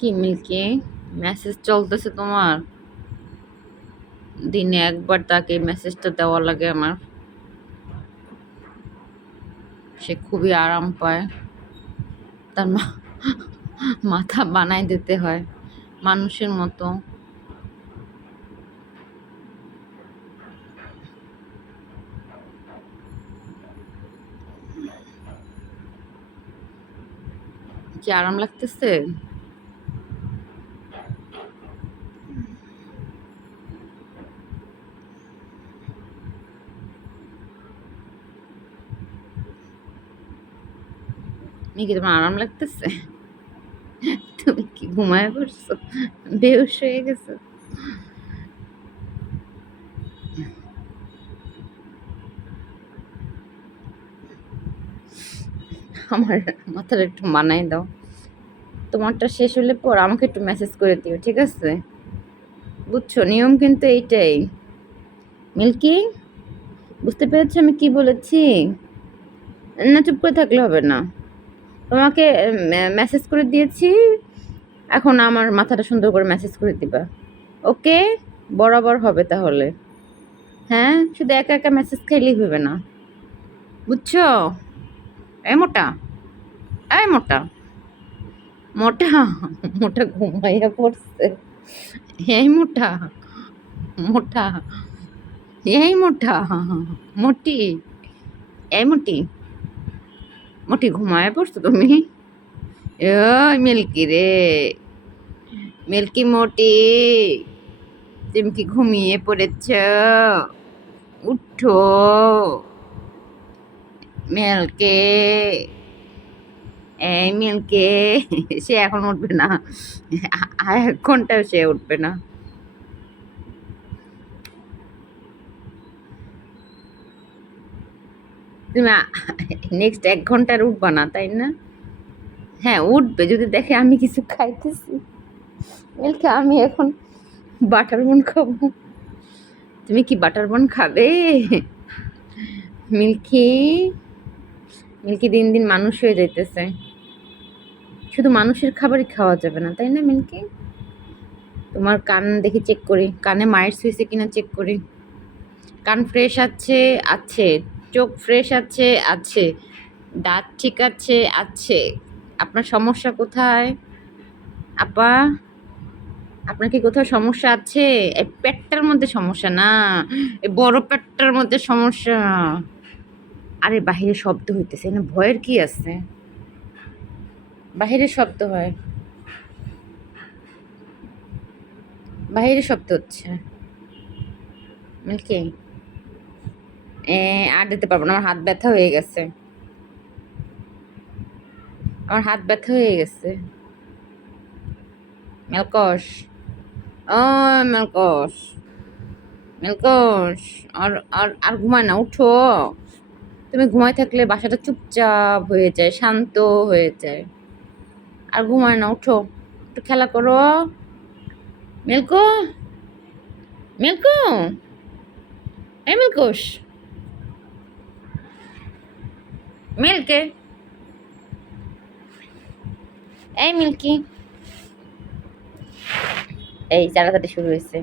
কি milky? Message চলতেছে তোমার? দিনে একবার তাকে মেসেজটা দেওয়া লাগে আমার। সে খুবই আরাম পায়। তার মাথা বানাই দিতে হয়, মানুষের মতো। কি আরাম লাগতেছে? কি তোমার আরাম লাগতেছে? তুমি কি ঘুমায় পড়ছো? বেহুশ হয়ে গেছো। আমার মাথাটা একটু মানাই দাও। তোমারটা শেষ হলে পর আমাকে একটু মেসেজ করে দিও, ঠিক আছে? বুঝছ, নিয়ম কিন্তু এইটাই। মিল্কি, বুঝতে পেরেছ আমি কি বলেছি? না, চুপ করে থাকলে হবে না। তোমাকে মেসেজ করে দিয়েছি। এখন আমার মাথাটা সুন্দর করে মেসেজ করে দিবা। ওকে বরাবর হবে তাহলে। হ্যাঁ? শুধু একা একা মেসেজ খাইলেই হবে না। বুঝছ? এ মোটা। এই মোটা। মোটা? মোটা ঘুমাইয়া পড়ছে। এই মোটা। মোটা। এই মোটা। মোটি। এই মোটি। মোটি ঘুমায় পড়ছো তুমি? ওই মিল্কি রে। মিল্কি মোটি, তুমি কি ঘুমিয়ে পড়েছ? উঠো। মিল্কে, এই মিল্কে, সে এখন উঠবে না। এক ঘন্টাও সে উঠবে না। তুমি নেক্সট এক ঘণ্টার উঠবা না, তাই না? হ্যাঁ উঠবে, যদি দেখে আমি কিছু খাইতেছি। মিল্কে আমি এখন বাটার বন খাব। তুমি কি বাটার বন খাবে? মিল্কি মিল্কি দিন দিন মানুষ হয়ে যাইতেছে। শুধু মানুষের খাবারই খাওয়া যাবে না, তাই না, মিল্কি? তোমার কান দেখে চেক করি, কানে মায়ের সুইছে কিনা চেক করি। কান ফ্রেশ আছে আছে। চোখ ফ্রেশ আছে আছে। দাঁত ঠিক আছে আছে। আপনার সমস্যা কোথায়? আপা, আপনার কি কোথাও সমস্যা আছে? এই পেটটার মধ্যে সমস্যা না, এই বড় পেটটার মধ্যে সমস্যা। আরে, বাহিরে শব্দ হইতেছে না ভয়ের কি আছে? বাহিরে শব্দ হয়। বাহিরে শব্দ হচ্ছে। মিল্কি? আর দিতে পারব না, আমার হাত ব্যথা হয়ে গেছে। আমার হাত ব্যথা হয়ে গেছে। মেলকস ও মেলকস মেলকস আর আর আর ঘুমায় না, উঠো। তুমি ঘুমায় থাকলে বাসাটা চুপচাপ হয়ে যায়, শান্ত হয়ে যায়। আর ঘুমায় না, উঠো। একটু খেলা করো। মিল্কো মিল্কো। এই মিল্কোস মিল্কে এই মিল্কি এই চালাচাটি শুরু হয়েছে।